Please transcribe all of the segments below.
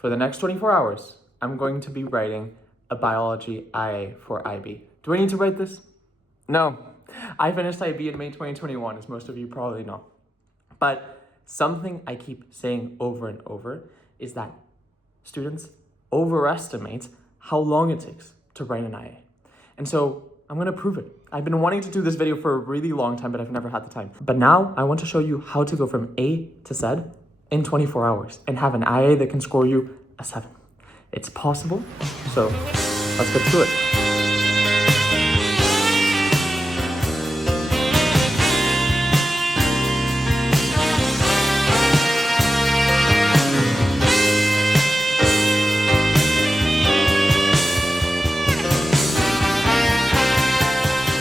For the next 24 hours, I'm going to be writing a biology IA for IB. Do I need to write this? No. I finished IB in May 2021, as most of you probably know. But something I keep saying over and over is that students overestimate how long it takes to write an IA. And so I'm gonna prove it. I've been wanting to do this video for a really long time, but I've never had the time. But now I want to show you how to go from A to Z in 24 hours and have an IA that can score you a 7. It's possible, so let's get to it.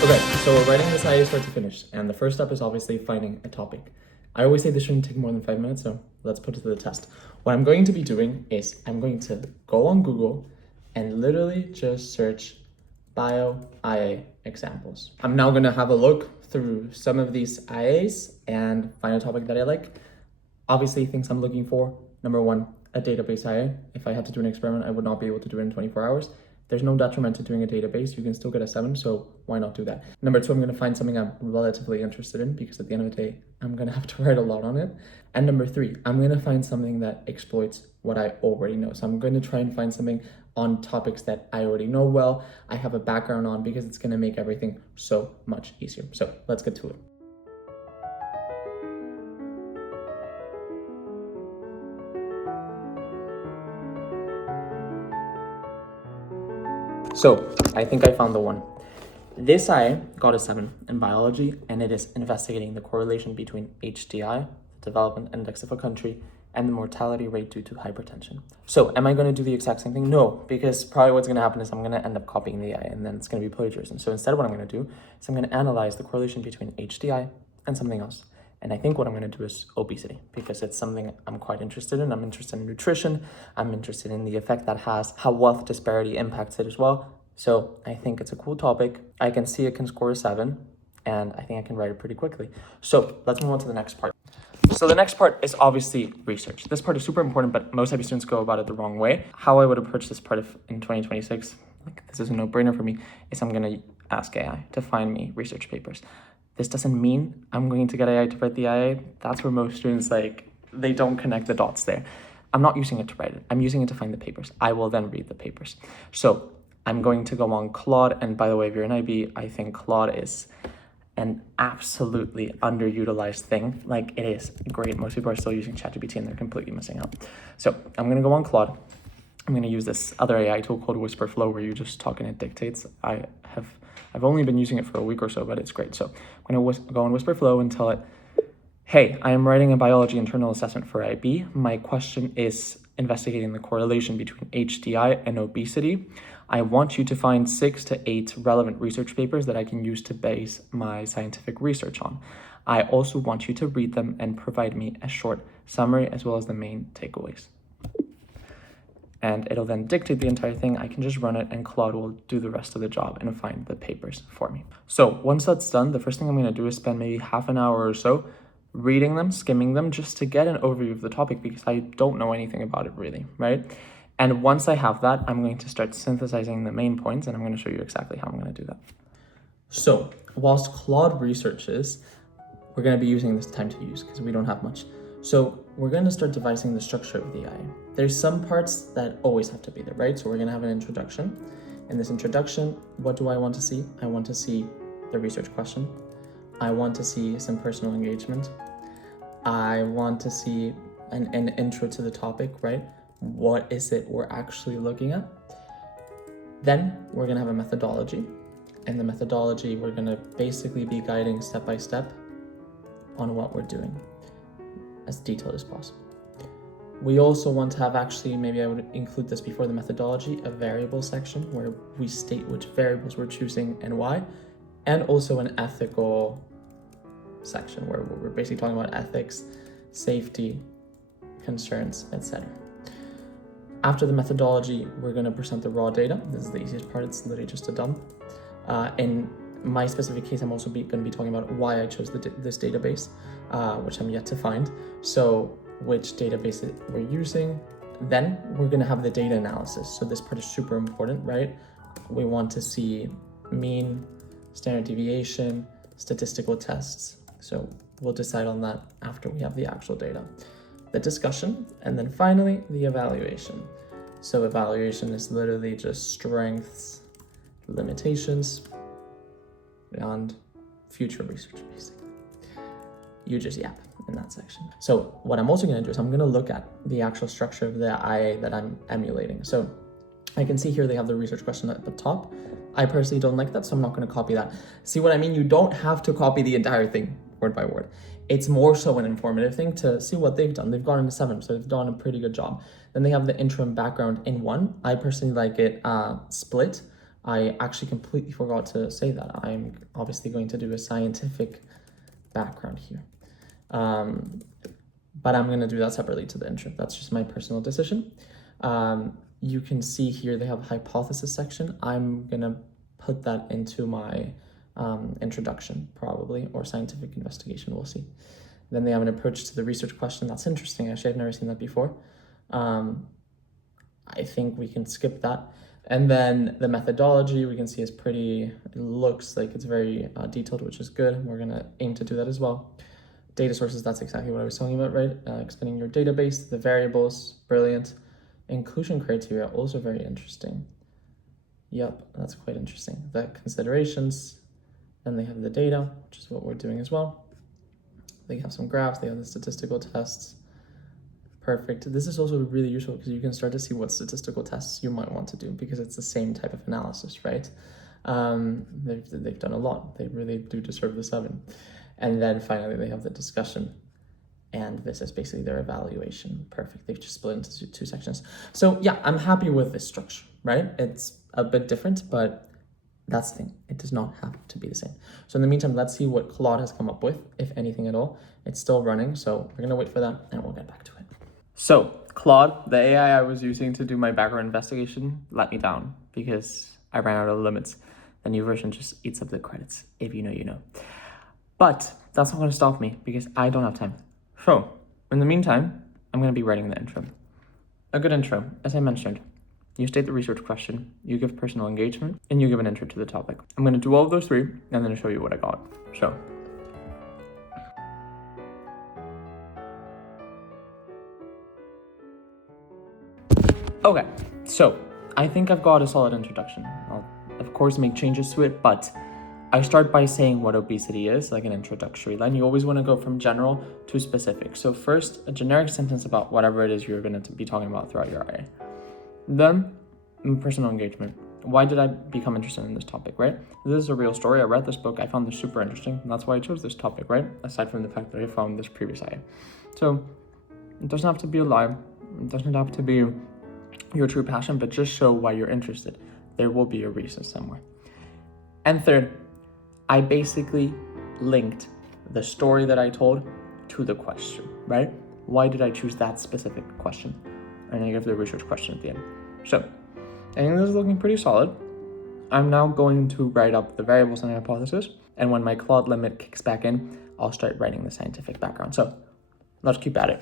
Okay, so we're writing this IA start to finish, and the first step is obviously finding a topic. I always say this shouldn't take more than 5 minutes, so let's put it to the test. What I'm going to be doing is I'm going to go on Google and literally just search bio IA examples. I'm now going to have a look through some of these IAs and find a topic that I like. Obviously, things I'm looking for. Number 1, a database IA. If I had to do an experiment, I would not be able to do it in 24 hours. There's no detriment to doing a database. You can still get a 7, so why not do that? Number 2, I'm going to find something I'm relatively interested in because at the end of the day, I'm going to have to write a lot on it. And number 3, I'm going to find something that exploits what I already know. So I'm going to try and find something on topics that I already know well, I have a background on, because it's going to make everything so much easier. So let's get to it. So I think I found the one. This IA got a 7 in biology, and it is investigating the correlation between HDI, the development index of a country, and the mortality rate due to hypertension. So am I going to do the exact same thing? No, because probably what's going to happen is I'm going to end up copying the IA, and then it's going to be plagiarism. So instead what I'm going to do is I'm going to analyze the correlation between HDI and something else. And I think what I'm going to do is obesity, because it's something I'm quite interested in. I'm interested in nutrition. I'm interested in the effect that has, how wealth disparity impacts it as well. So I think it's a cool topic. I can see it can score a 7, and I think I can write it pretty quickly. So let's move on to the next part. So the next part is obviously research. This part is super important, but most IB students go about it the wrong way. How I would approach this part in 2026, like this is a no-brainer for me, is I'm going to ask AI to find me research papers. This doesn't mean I'm going to get AI to write the IA. That's where most students, they don't connect the dots there. I'm not using it to write it. I'm using it to find the papers. I will then read the papers. So I'm going to go on Claude. And by the way, if you're in IB, I think Claude is an absolutely underutilized thing. Like, it is great. Most people are still using ChatGPT and they're completely missing out. So I'm going to go on Claude. I'm going to use this other AI tool called Whisperflow, where you just talk and it dictates. I've only been using it for a week or so, but it's great. So I'm going to go on Whisperflow and tell it, hey, I am writing a biology internal assessment for IB. My question is investigating the correlation between HDI and obesity. I want you to find 6 to 8 relevant research papers that I can use to base my scientific research on. I also want you to read them and provide me a short summary as well as the main takeaways. And it'll then dictate the entire thing. I can just run it and Claude will do the rest of the job and find the papers for me. So once that's done, the first thing I'm going to do is spend maybe half an hour or so reading them, skimming them, just to get an overview of the topic, because I don't know anything about it really, right? And once I have that, I'm going to start synthesizing the main points, and I'm going to show you exactly how I'm going to do that. So whilst Claude researches, we're going to be using this time to use because we don't have much. So we're going to start devising the structure of the IA. There's some parts that always have to be there, right? So we're going to have an introduction. In this introduction, what do I want to see? I want to see the research question. I want to see some personal engagement. I want to see an intro to the topic, right? What is it we're actually looking at? Then we're going to have a methodology. In the methodology, we're going to basically be guiding step by step on what we're doing, as detailed as possible. We also want to have, actually, maybe I would include this before the methodology, a variable section where we state which variables we're choosing and why, and also an ethical section where we're basically talking about ethics, safety, concerns, etc. After the methodology, we're going to present the raw data. This is the easiest part. It's literally just a dump. In my specific case, I'm also going to be talking about why I chose this database, which I'm yet to find. So which database we're using, Then we're gonna have the data analysis. So this part is super important, right? We want to see mean, standard deviation, statistical tests. So we'll decide on that after we have the actual data. The discussion, and then finally the evaluation. So evaluation is literally just strengths, limitations, and future research, basically. You just yap in that section. So what I'm also gonna do is I'm gonna look at the actual structure of the IA that I'm emulating. So I can see here they have the research question at the top. I personally don't like that, so I'm not gonna copy that. See what I mean? You don't have to copy the entire thing word by word. It's more so an informative thing to see what they've done. They've gone into 7, so they've done a pretty good job. Then they have the interim background in 1. I personally like it split. I actually completely forgot to say that. I'm obviously going to do a scientific background here. But I'm going to do that separately to the intro. That's just my personal decision. You can see here they have a hypothesis section. I'm going to put that into my introduction probably, or scientific investigation, we'll see. Then they have an approach to the research question. That's interesting. Actually, I've never seen that before. I think we can skip that. And then the methodology we can see is pretty, it looks like it's very detailed, which is good. We're gonna aim to do that as well. Data sources, that's exactly what I was talking about, right? Expanding your database, the variables, brilliant. Inclusion criteria, also very interesting. Yep, that's quite interesting. The considerations, then they have the data, which is what we're doing as well. They have some graphs, they have the statistical tests. Perfect. This is also really useful because you can start to see what statistical tests you might want to do because it's the same type of analysis, right? They've done a lot. They really do deserve the 7. And then finally they have the discussion, and this is basically their evaluation. Perfect. They've just split into 2 sections. So yeah, I'm happy with this structure, right? It's a bit different, but that's the thing. It does not have to be the same. So in the meantime, let's see what Claude has come up with, if anything at all. It's still running, so we're gonna wait for that and we'll get back to it. So Claude, the AI I was using to do my background investigation, let me down because I ran out of limits. The new version just eats up the credits. If you know, you know. But that's not gonna stop me because I don't have time. So in the meantime, I'm gonna be writing the intro. A good intro, as I mentioned, you state the research question, you give personal engagement, and you give an intro to the topic. I'm gonna do all of those 3 and then show you what I got. So. Okay, so I think I've got a solid introduction. I'll, of course, make changes to it, but I start by saying what obesity is, like an introductory line. You always want to go from general to specific. So first, a generic sentence about whatever it is you're going to be talking about throughout your IA. Then, personal engagement. Why did I become interested in this topic, right? This is a real story. I read this book. I found this super interesting, and that's why I chose this topic, right? Aside from the fact that I found this previous IA. So it doesn't have to be a lie. It doesn't have to be your true passion, but just show why you're interested. There will be a reason somewhere. And third, I basically linked the story that I told to the question, right? Why did I choose that specific question? And I give the research question at the end. So I think this is looking pretty solid. I'm now going to write up the variables and hypothesis, and when my Claude limit kicks back in, I'll start writing the scientific background. So let's keep at it.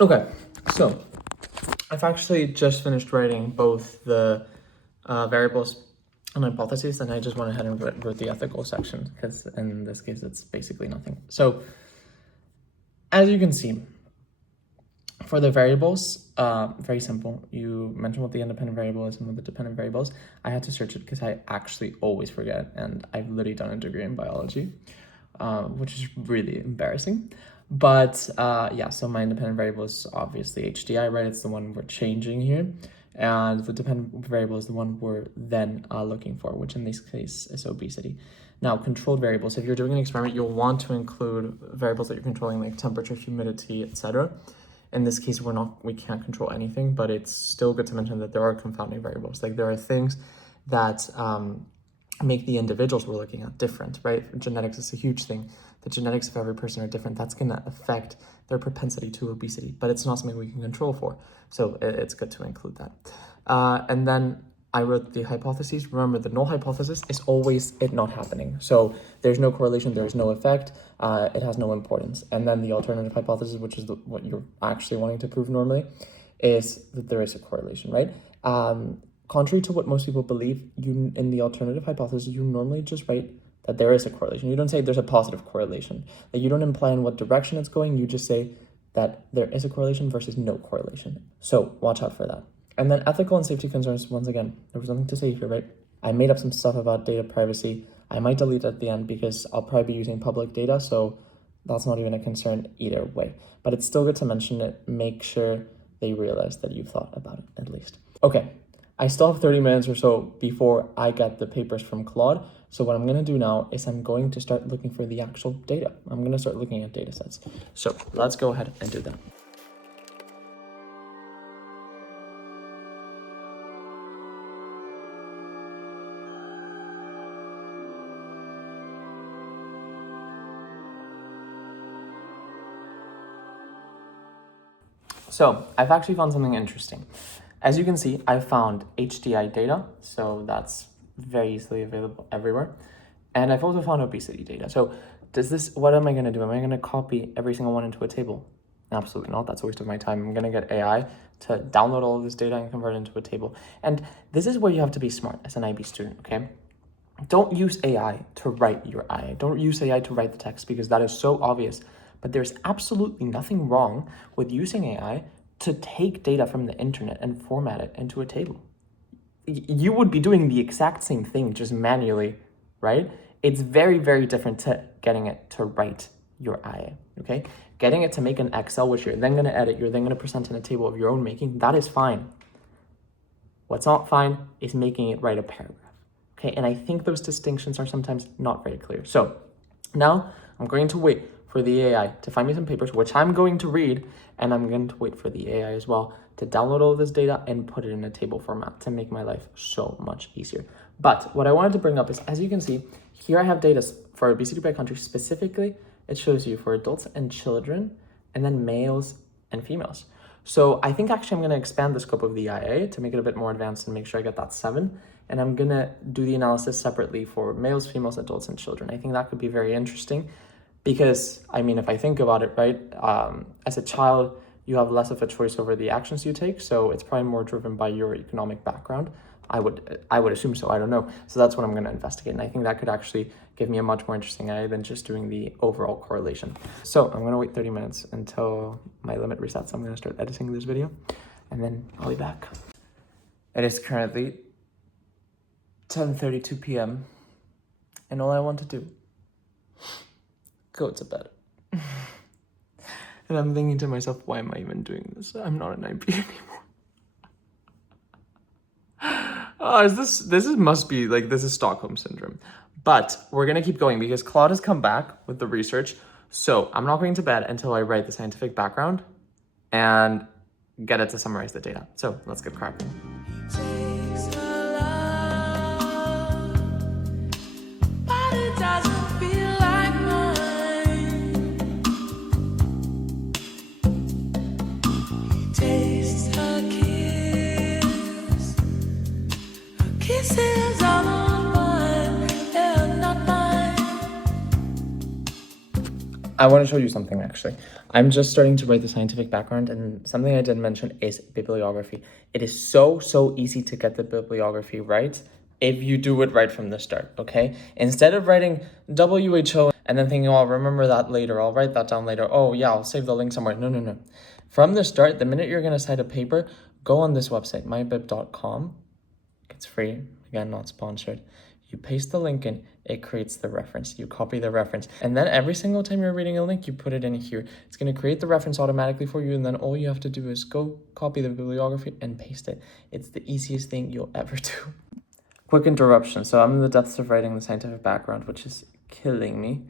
Okay, so I've actually just finished writing both the variables and hypotheses, and I just went ahead and wrote the ethical section because in this case it's basically nothing. So as you can see, for the variables, very simple. You mentioned what the independent variable is and what the dependent variable is. I had to search it because I actually always forget, and I've literally done a degree in biology, which is really embarrassing. But yeah, so my independent variable is obviously HDI, right? It's the one we're changing here. And the dependent variable is the one we're then looking for, which in this case is obesity. Now, controlled variables, if you're doing an experiment, you'll want to include variables that you're controlling, like temperature, humidity, etc. In this case, we can't control anything, but it's still good to mention that there are confounding variables. Like there are things that make the individuals we're looking at different, right? Genetics is a huge thing. The genetics of every person are different. That's going to affect their propensity to obesity, but it's not something we can control for. So it's good to include that. And then I wrote the hypotheses. Remember, the null hypothesis is always it not happening. So there's no correlation, there's no effect, it has no importance. And then the alternative hypothesis, which is what you're actually wanting to prove normally, is that there is a correlation, right? Contrary to what most people believe, you in the alternative hypothesis, you normally just write that there is a correlation. You don't say there's a positive correlation. That you don't imply in what direction it's going. You just say that there is a correlation versus no correlation. So watch out for that. And then ethical and safety concerns, once again, there was nothing to say here, right? I made up some stuff about data privacy. I might delete at the end because I'll probably be using public data, so that's not even a concern either way. But it's still good to mention it. Make sure they realize that you've thought about it, at least. Okay, I still have 30 minutes or so before I get the papers from Claude. So what I'm going to do now is I'm going to start looking for the actual data. I'm going to start looking at data sets. So let's go ahead and do that. So I've actually found something interesting. As you can see, I found HDI data, so that's very easily available everywhere. And I've also found obesity data. So what am I going to do? Am I going to copy every single one into a table? Absolutely not. That's a waste of my time. I'm going to get AI to download all of this data and convert it into a table. And this is where you have to be smart as an IB student, okay? Don't use AI to write your IA. Don't use AI to write the text because that is so obvious. But there's absolutely nothing wrong with using AI to take data from the internet and format it into a table. You would be doing the exact same thing, just manually, right? It's very, very different to getting it to write your IA, okay? Getting it to make an Excel, which you're then going to edit, you're then going to present in a table of your own making, that is fine. What's not fine is making it write a paragraph, okay? And I think those distinctions are sometimes not very clear. So now I'm going to wait for the AI to find me some papers, which I'm going to read, and I'm going to wait for the AI as well to download all of this data and put it in a table format to make my life so much easier. But what I wanted to bring up is, as you can see, here I have data for obesity by country. Specifically, it shows you for adults and children, and then males and females. So I think actually I'm going to expand the scope of the IA to make it a bit more advanced and make sure I get that 7. And I'm going to do the analysis separately for males, females, adults, and children. I think that could be very interesting. Because, I mean, if I think about it, right, as a child, you have less of a choice over the actions you take, so it's probably more driven by your economic background. I would assume so, I don't know. So that's what I'm going to investigate, and I think that could actually give me a much more interesting eye than just doing the overall correlation. So I'm going to wait 30 minutes until my limit resets. I'm going to start editing this video, and then I'll be back. It is currently 10:32 p.m., and all I want to do go to bed. And I'm thinking to myself, why am I even doing this? I'm not an IB anymore. Must be like, this is Stockholm syndrome. But we're gonna keep going because Claude has come back with the research. So I'm not going to bed until I write the scientific background and get it to summarize the data. So let's get cracking. I want to show you something, actually. I'm just starting to write the scientific background, and something I didn't mention is bibliography. It is so easy to get the bibliography right if you do it right from the start, okay? Instead of writing WHO and then thinking, oh, I'll remember that later, I'll write that down later, oh yeah, I'll save the link somewhere. No. From the start, the minute you're going to cite a paper, go on this website, mybib.com. It's free, again, not sponsored. You paste the link in, it creates the reference. You copy the reference. And then every single time you're reading a link, you put it in here. It's going to create the reference automatically for you. And then all you have to do is go copy the bibliography and paste it. It's the easiest thing you'll ever do. Quick interruption. So I'm in the depths of writing the scientific background, which is killing me.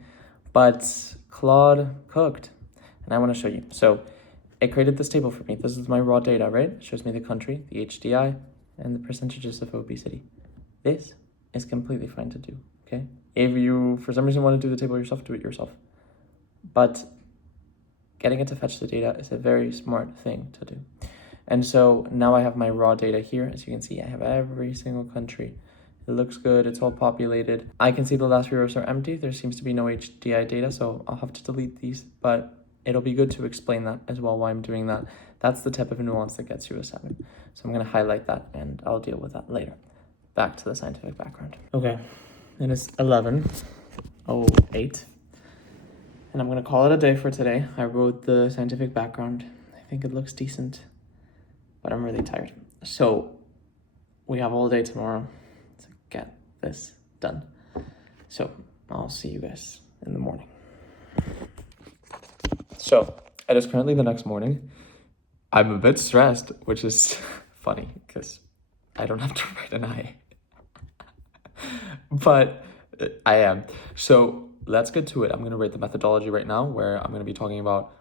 But Claude cooked. And I want to show you. So it created this table for me. This is my raw data, right? It shows me the country, the HDI, and the percentages of obesity. This is completely fine to do, okay? If you, for some reason, want to do the table yourself, do it yourself. But getting it to fetch the data is a very smart thing to do. And so now I have my raw data here. As you can see, I have every single country. It looks good, it's all populated. I can see the last few rows are empty. There seems to be no HDI data, so I'll have to delete these, but it'll be good to explain that as well, why I'm doing that. That's the type of nuance that gets you a 7. So I'm gonna highlight that and I'll deal with that later. Back to the scientific background. Okay, it is 11:08. And I'm gonna call it a day for today. I wrote the scientific background. I think it looks decent, but I'm really tired. So we have all day tomorrow to get this done. So I'll see you guys in the morning. So it is currently the next morning. I'm a bit stressed, which is funny because I don't have to write an I. But I am. So let's get to it. I'm going to rate the methodology right now, where I'm going to be talking about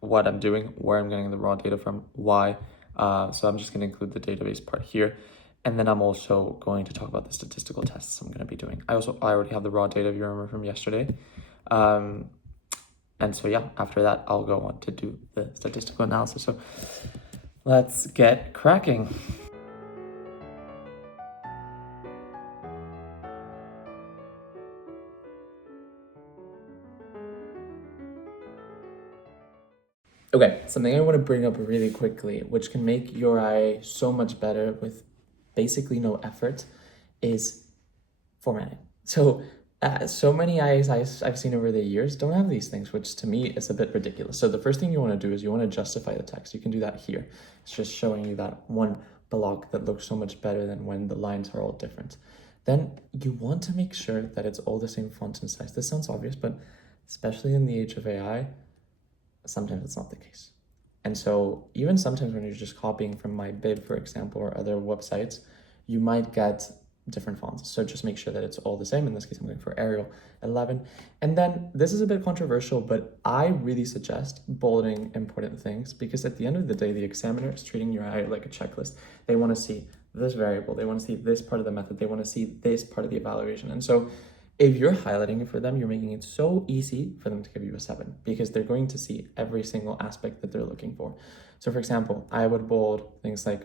what I'm doing, where I'm getting the raw data from, why. So I'm just going to include the database part here. And then I'm also going to talk about the statistical tests I'm going to be doing. I already have the raw data, if you remember, from yesterday. And so, yeah, after that, I'll go on to do the statistical analysis. So let's get cracking. Okay, something I want to bring up really quickly, which can make your eye so much better with basically no effort, is formatting. So many eyes I've seen over the years don't have these things, which to me is a bit ridiculous. So the first thing you want to do is you want to justify the text. You can do that here. It's just showing you that one block that looks so much better than when the lines are all different. Then you want to make sure that it's all the same font and size. This sounds obvious, but especially in the age of AI, sometimes it's not the case. And so even sometimes when you're just copying from MyBib, for example, or other websites, you might get different fonts. So just make sure that it's all the same. In this case, I'm going for Arial 11. And then this is a bit controversial, but I really suggest bolding important things, because at the end of the day, the examiner is treating your eye like a checklist. They want to see this variable. They want to see this part of the method. They want to see this part of the evaluation. And so if you're highlighting it for them, you're making it so easy for them to give you a 7, because they're going to see every single aspect that they're looking for. So for example, I would bold things like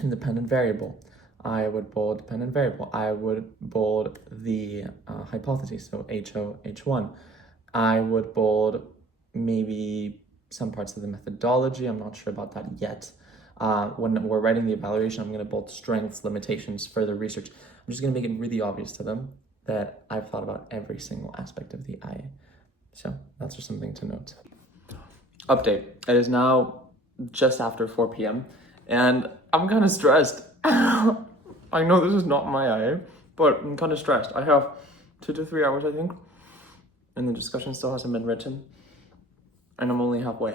independent variable. I would bold dependent variable. I would bold the hypothesis, so HO, H1. I would bold maybe some parts of the methodology. I'm not sure about that yet. When we're writing the evaluation, I'm going to bold strengths, limitations, further research. I'm just going to make it really obvious to them that I've thought about every single aspect of the IA. So that's just something to note. Update. It is now just after 4 p.m. and I'm kind of stressed. I know this is not my IA, but I'm kind of stressed. I have 2 to 3 hours, I think, and the discussion still hasn't been written, and I'm only halfway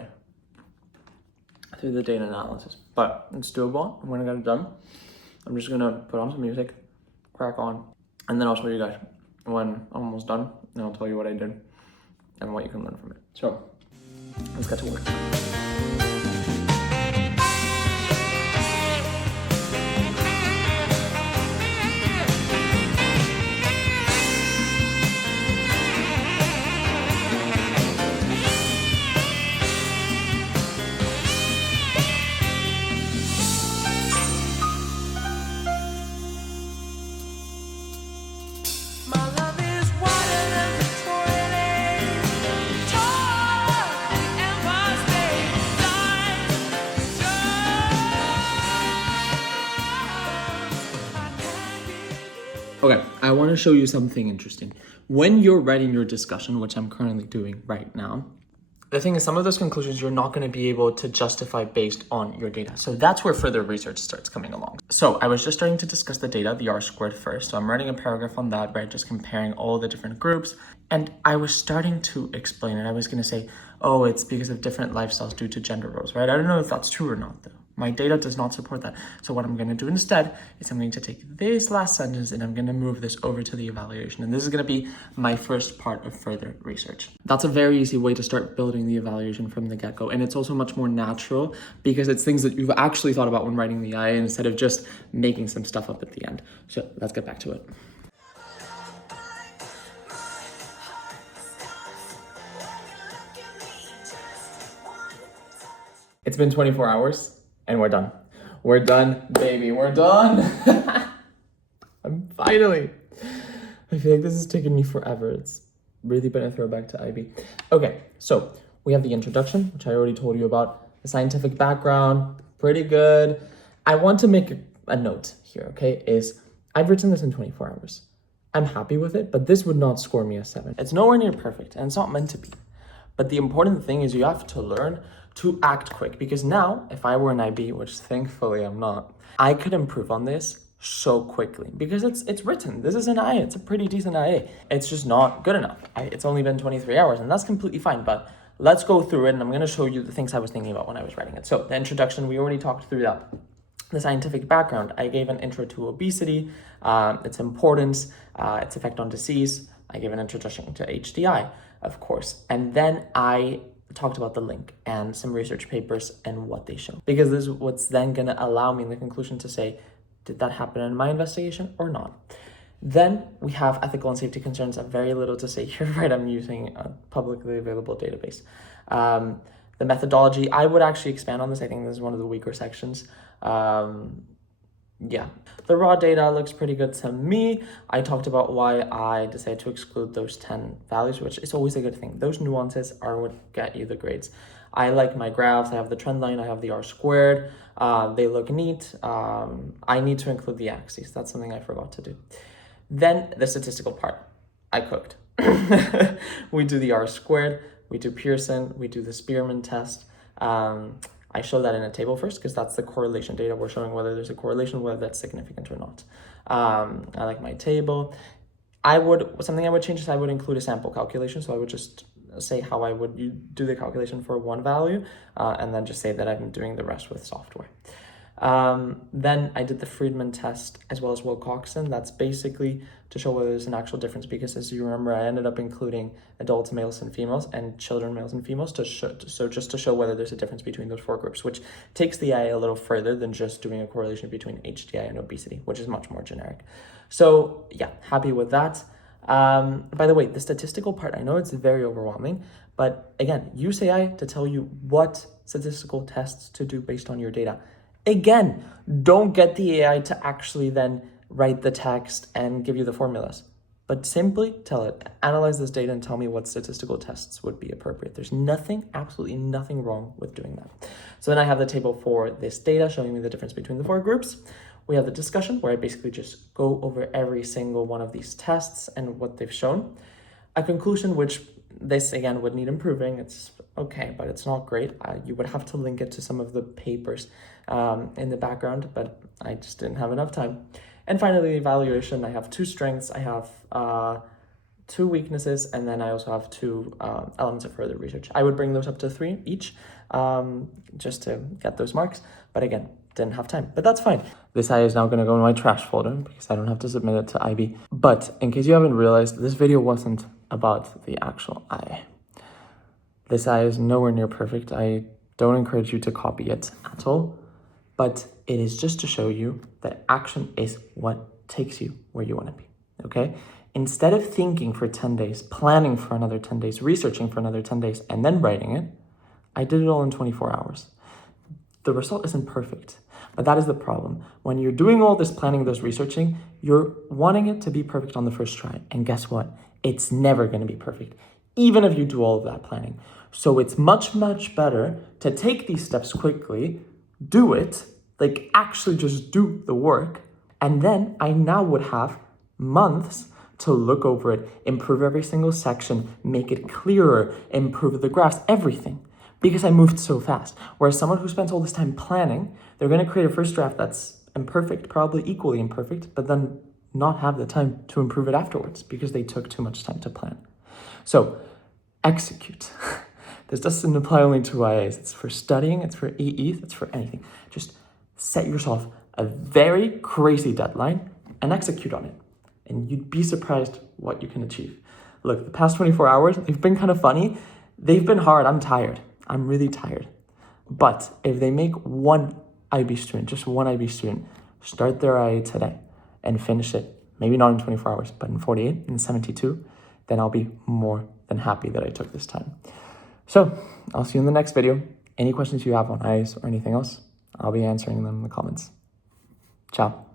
through the data analysis, but it's doable. I'm gonna get it done. I'm just gonna put on some music, crack on, and then I'll show you guys when I'm almost done, and I'll tell you what I did and what you can learn from it. So let's get to work. Okay, I want to show you something interesting. When you're writing your discussion, which I'm currently doing right now, the thing is, some of those conclusions you're not going to be able to justify based on your data. So that's where further research starts coming along. So I was just starting to discuss the data, the R-squared first. So I'm writing a paragraph on that, right? Just comparing all the different groups. And I was starting to explain it. I was going to say, oh, it's because of different lifestyles due to gender roles, right? I don't know if that's true or not, though. My data does not support that. So what I'm going to do instead is I'm going to take this last sentence and I'm going to move this over to the evaluation. And this is going to be my first part of further research. That's a very easy way to start building the evaluation from the get-go. And it's also much more natural because it's things that you've actually thought about when writing the IA instead of just making some stuff up at the end. So let's get back to it. It's been 24 hours. And we're done. We're done, baby. We're done. Finally. I feel like this has taken me forever. It's really been a throwback to IB. Okay, so we have the introduction, which I already told you about. The scientific background, pretty good. I want to make a note here, okay, is I've written this in 24 hours. I'm happy with it, but this would not score me a 7. It's nowhere near perfect, and it's not meant to be. But the important thing is you have to learn to act quick, because now, if I were an IB, which thankfully I'm not, I could improve on this so quickly because it's written. This is an IA. It's a pretty decent IA. It's just not good enough. It's only been 23 hours, and that's completely fine. But let's go through it, and I'm going to show you the things I was thinking about when I was writing it. So the introduction, we already talked through that. The scientific background, I gave an intro to obesity, its importance, its effect on disease. I gave an introduction to HDI, of course. And then I talked about the link and some research papers and what they show. Because this is what's then going to allow me in the conclusion to say, did that happen in my investigation or not? Then we have ethical and safety concerns. I have very little to say here, right? I'm using a publicly available database. The methodology, I would actually expand on this. I think this is one of the weaker sections. Yeah, the raw data looks pretty good to me. I talked about why I decided to exclude those 10 values, which is always a good thing. Those nuances are what get you the grades. I like my graphs. I have the trend line. I have the R squared. They look neat. I need to include the axes. That's something I forgot to do. Then the statistical part. I cooked. We do the R squared. We do Pearson. We do the Spearman test. I show that in a table first because that's the correlation data. We're showing whether there's a correlation, whether that's significant or not. I like my table. Something I would change is I would include a sample calculation. So I would just say how I would do the calculation for one value and then just say that I'm doing the rest with software. Then I did the Friedman test as well as Wilcoxon. That's basically to show whether there's an actual difference because as you remember, I ended up including adults, males and females, and children, males and females, just to show whether there's a difference between those 4 groups, which takes the IA a little further than just doing a correlation between HDI and obesity, which is much more generic. So yeah, happy with that. By the way, the statistical part, I know it's very overwhelming, but again, use AI to tell you what statistical tests to do based on your data. Again, don't get the AI to actually then write the text and give you the formulas, but simply tell it, analyze this data and tell me what statistical tests would be appropriate. There's absolutely nothing wrong with doing that. So then I have the table for this data showing me the difference between the 4 groups. We have the discussion where I basically just go over every single one of these tests and what they've shown. A conclusion, which this again would need improving. It's okay, but it's not great. You would have to link it to some of the papers in the background, but I just didn't have enough time. And finally, evaluation. I have 2 strengths. I have 2 weaknesses, and then I also have 2 elements of further research. I would bring those up to 3 each just to get those marks. But again, didn't have time, but that's fine. This IA is now going to go in my trash folder because I don't have to submit it to IB. But in case you haven't realized, this video wasn't about the actual IA. This IA is nowhere near perfect. I don't encourage you to copy it at all, but it is just to show you that action is what takes you where you want to be, okay? Instead of thinking for 10 days, planning for another 10 days, researching for another 10 days, and then writing it, I did it all in 24 hours. The result isn't perfect, but that is the problem. When you're doing all this planning, this researching, you're wanting it to be perfect on the first try. And guess what? It's never going to be perfect, even if you do all of that planning. So it's much, much better to take these steps quickly, do it, like actually just do the work. And then I now would have months to look over it, improve every single section, make it clearer, improve the graphs, everything. Because I moved so fast. Whereas someone who spends all this time planning, they're going to create a first draft that's imperfect, probably equally imperfect, but then not have the time to improve it afterwards because they took too much time to plan. So execute. This doesn't apply only to IAs. It's for studying, it's for EEs, it's for anything. Just set yourself a very crazy deadline and execute on it. And you'd be surprised what you can achieve. Look, the past 24 hours, they've been kind of funny. They've been hard. I'm tired. I'm really tired. But if they make one IB student, just one IB student, start their IA today and finish it, maybe not in 24 hours, but in 48, in 72, then I'll be more than happy that I took this time. So I'll see you in the next video. Any questions you have on IAs or anything else, I'll be answering them in the comments. Ciao.